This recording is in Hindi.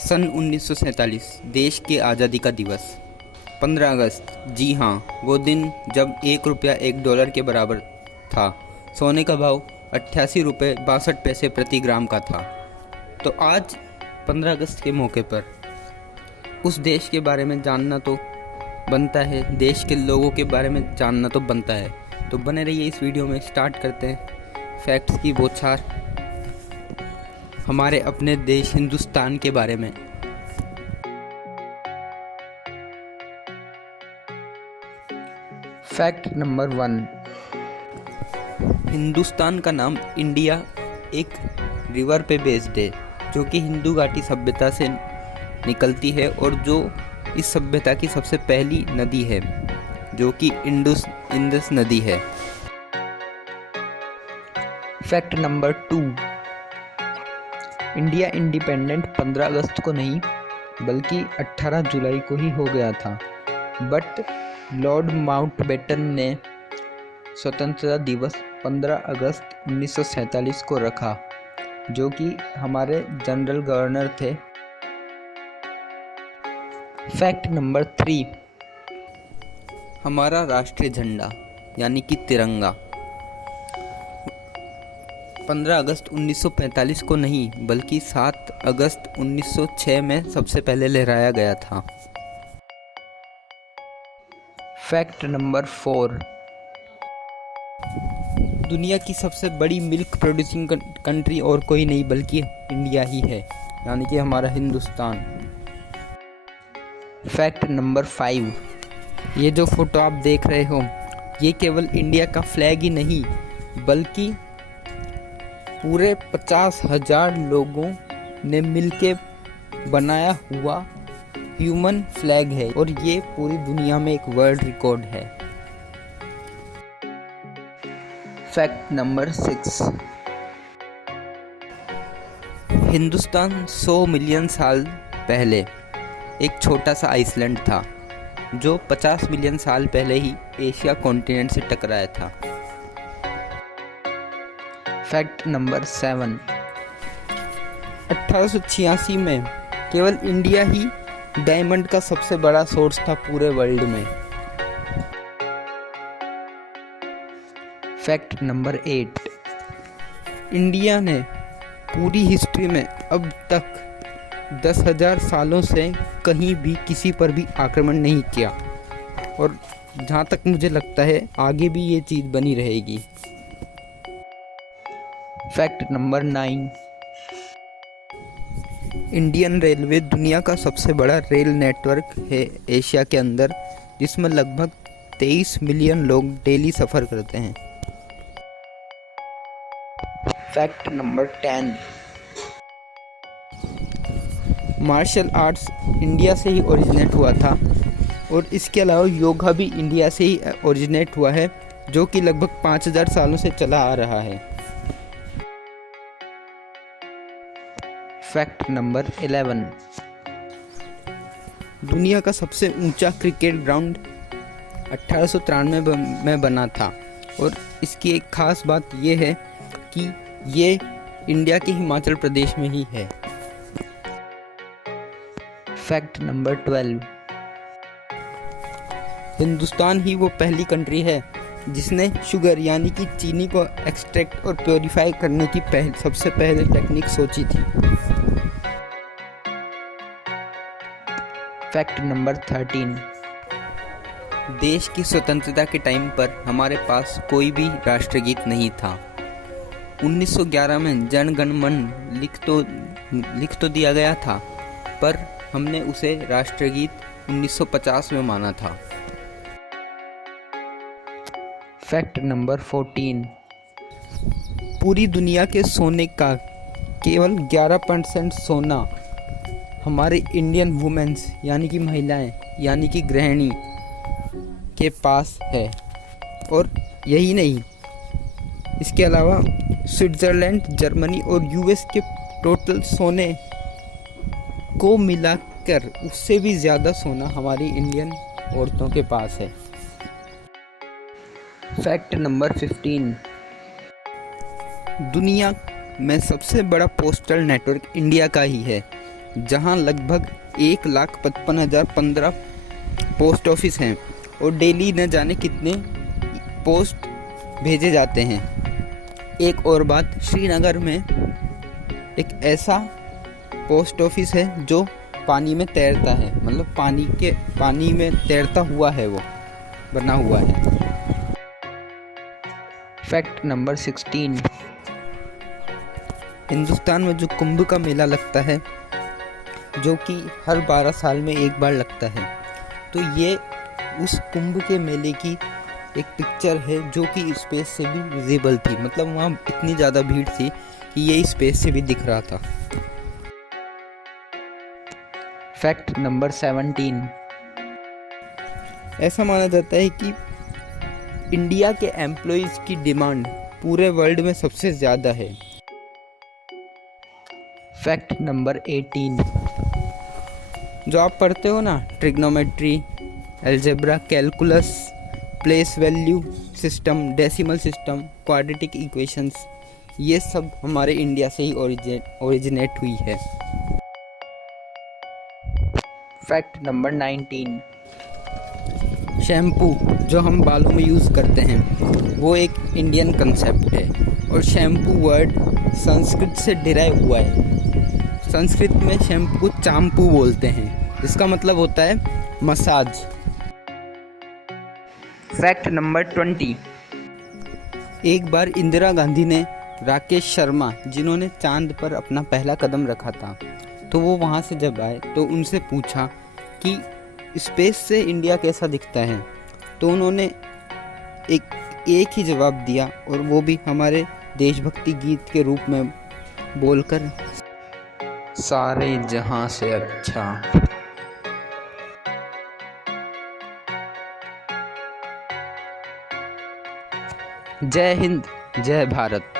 सन 1947 देश की आज़ादी का दिवस। 15 अगस्त, जी हाँ, वो दिन जब ₹1 $1 के बराबर था। सोने का भाव 88 रुपये 62 पैसे प्रति ग्राम का था। तो आज 15 अगस्त के मौके पर उस देश के बारे में जानना तो बनता है, देश के लोगों के बारे में जानना तो बनता है। तो बने रहिए इस वीडियो में। स्टार्ट करते हैं फैक्ट्स की बौछार हमारे अपने देश हिंदुस्तान के बारे में। फैक्ट नंबर 1, हिंदुस्तान का नाम इंडिया एक रिवर पे बेस्ड है जो कि हिंदू घाटी सभ्यता से निकलती है और जो इस सभ्यता की सबसे पहली नदी है जो कि इंडस नदी है। फैक्ट नंबर 2, इंडिया इंडिपेंडेंट 15 अगस्त को नहीं बल्कि 18 जुलाई को ही हो गया था, बट लॉर्ड माउंटबेटन ने स्वतंत्रता दिवस 15 अगस्त 1947 को रखा, जो कि हमारे जनरल गवर्नर थे। फैक्ट नंबर 3, हमारा राष्ट्रीय झंडा यानी कि तिरंगा 15 अगस्त 1945 को नहीं बल्कि 7 अगस्त 1906 में सबसे पहले लहराया गया था। फैक्ट नंबर 4, दुनिया की सबसे बड़ी मिल्क प्रोड्यूसिंग कंट्री और कोई नहीं बल्कि इंडिया ही है, यानी कि हमारा हिंदुस्तान। फैक्ट नंबर 5, ये जो फोटो आप देख रहे हो ये केवल इंडिया का फ्लैग ही नहीं बल्कि पूरे 50,000 लोगों ने मिलके बनाया हुआ ह्यूमन फ्लैग है और ये पूरी दुनिया में एक वर्ल्ड रिकॉर्ड है। फैक्ट नंबर 6, हिंदुस्तान 100 मिलियन साल पहले एक छोटा सा आइसलैंड था जो 50 मिलियन साल पहले ही एशिया कॉन्टिनेंट से टकराया था। फैक्ट नंबर 7, 1886 में केवल इंडिया ही डायमंड का सबसे बड़ा सोर्स था पूरे वर्ल्ड में। फैक्ट नंबर 8, इंडिया ने पूरी हिस्ट्री में अब तक 10,000 सालों से कहीं भी किसी पर भी आक्रमण नहीं किया और जहाँ तक मुझे लगता है आगे भी ये चीज़ बनी रहेगी। फैक्ट नंबर 9, इंडियन रेलवे दुनिया का सबसे बड़ा रेल नेटवर्क है एशिया के अंदर, जिसमें लगभग 23 मिलियन लोग डेली सफ़र करते हैं। Fact number 10, martial arts India से ही ओरिजिनेट हुआ था और इसके अलावा योगा भी इंडिया से ही ओरिजिनेट हुआ है जो कि लगभग 5,000 सालों से चला आ रहा है। फैक्ट नंबर 11, दुनिया का सबसे ऊंचा क्रिकेट ग्राउंड 1893 में बना था और इसकी एक खास बात यह है कि ये इंडिया के हिमाचल प्रदेश में ही है। फैक्ट नंबर 12, हिंदुस्तान ही वो पहली कंट्री है जिसने शुगर यानी कि चीनी को एक्सट्रैक्ट और प्योरीफाई करने की सबसे पहले टेक्निक सोची थी। फैक्ट नंबर 13, देश की स्वतंत्रता के टाइम पर हमारे पास कोई भी राष्ट्रगीत नहीं था। 1911 में जन गण मन लिख तो दिया गया था, पर हमने उसे राष्ट्रगीत 1950 में माना था। फैक्ट नंबर 14, पूरी दुनिया के सोने का केवल 11% सोना हमारे इंडियन वुमेन्स यानी कि महिलाएं यानी कि गृहिणी के पास है। और यही नहीं, इसके अलावा स्विट्ज़रलैंड, जर्मनी और यूएस के टोटल सोने को मिलाकर उससे भी ज़्यादा सोना हमारी इंडियन औरतों के पास है। फैक्ट नंबर 15, दुनिया में सबसे बड़ा पोस्टल नेटवर्क इंडिया का ही है जहां लगभग 1,55,015 पोस्ट ऑफिस हैं और डेली न जाने कितने पोस्ट भेजे जाते हैं। एक और बात, श्रीनगर में एक ऐसा पोस्ट ऑफिस है जो पानी में तैरता है, मतलब पानी में तैरता हुआ है, वो बना हुआ है। फैक्ट नंबर 16, हिंदुस्तान में जो कुंभ का मेला लगता है, जो कि हर 12 साल में एक बार लगता है, तो ये उस कुंभ के मेले की एक पिक्चर है जो कि स्पेस से भी विजिबल थी। मतलब वहाँ इतनी ज़्यादा भीड़ थी कि ये स्पेस से भी दिख रहा था। फैक्ट नंबर 17, ऐसा माना जाता है कि इंडिया के एम्प्लॉयज़ की डिमांड पूरे वर्ल्ड में सबसे ज़्यादा है। फैक्ट नंबर 18, जो आप पढ़ते हो ना, trigonometry, algebra, calculus, place value system, decimal system, quadratic equations, ये सब हमारे इंडिया से ही ओरिजिनेट हुई है। फैक्ट नंबर 19, शैम्पू जो हम बालों में यूज़ करते हैं वो एक इंडियन कंसेप्ट है, और शैम्पू वर्ड संस्कृत से डिराइव हुआ है। संस्कृत में शैम्पू को चाम्पू बोलते हैं, जिसका मतलब होता है मसाज। फैक्ट नंबर 20, एक बार इंदिरा गांधी ने राकेश शर्मा, जिन्होंने चांद पर अपना पहला कदम रखा था, तो वो वहाँ से जब आए तो उनसे पूछा कि स्पेस से इंडिया कैसा दिखता है, तो उन्होंने एक ही जवाब दिया, और वो भी हमारे देशभक्ति गीत के रूप में बोलकर, सारे जहां से अच्छा। जय हिंद, जय भारत।